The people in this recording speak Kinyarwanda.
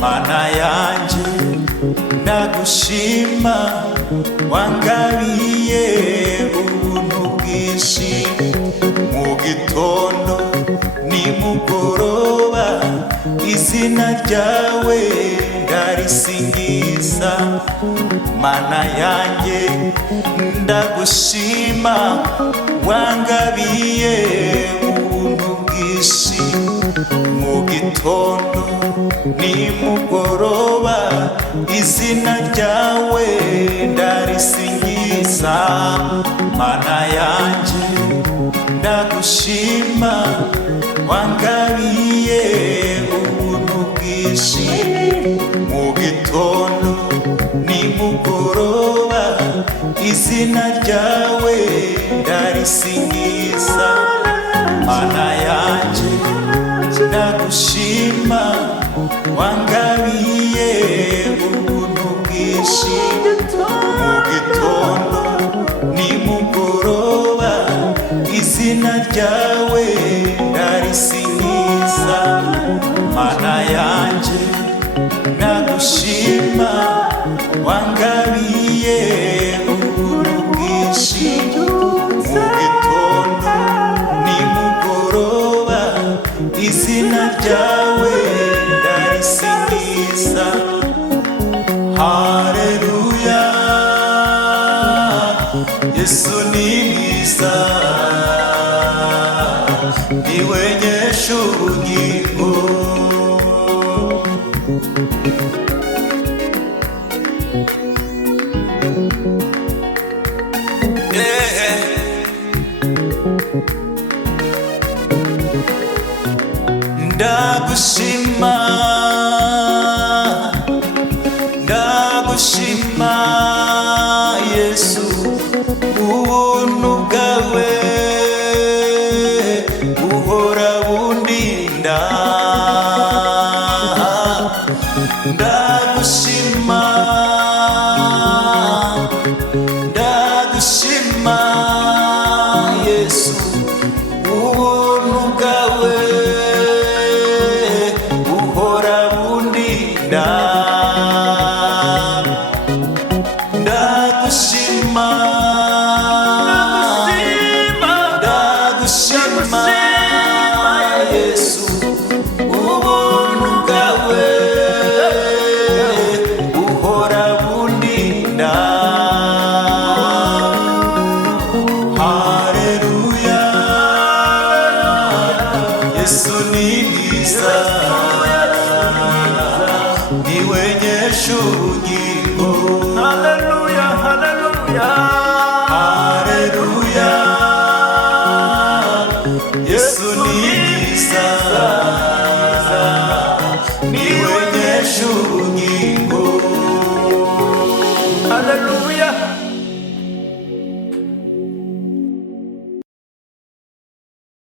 Mana yanje ndagushima, wangabiye ubuntu bwinshi. Mu gitondo nimugoroba izina ryawe ndarisingiza. Mana yanjye ndagushima, wangabiye ubuntu bwinshi. Mu gitondo nimugoroba izina ryawe ndarisingiza. Mana yanjye ndagushima, wangabiye ubuntu bwinshi. Mu gitondo nimugoroba izina ryawe ndarisingiza. Mana yanjye ndagushima, wangabiye ubuntu bwinshi. Mu gitondo nimugoroba izina ryawe ndarisingiza. Mana yanjye ndagushima, wangabiye ubuntu bwinshi. Mu gitondo nimugoroba izina ryawe ndarisingiza. Haleluya, Yesu ni mwiza, niwe nyesha ubugingo. Ndagushima, ndagushima Yesu, ubuntu bwawe buhora bundinda. Ndagushima, ndagushima Yesu, ubuntu bwawe buhora bundinda. Ndagushima, ndagushima Yesu, ubuntu bwawe buhora bundinda. Haleluya, Yesu ni mwiza, niwe nyesha ubugingo. Haleluya, haleluya, haleluya, Yesu ni mwiza, niwe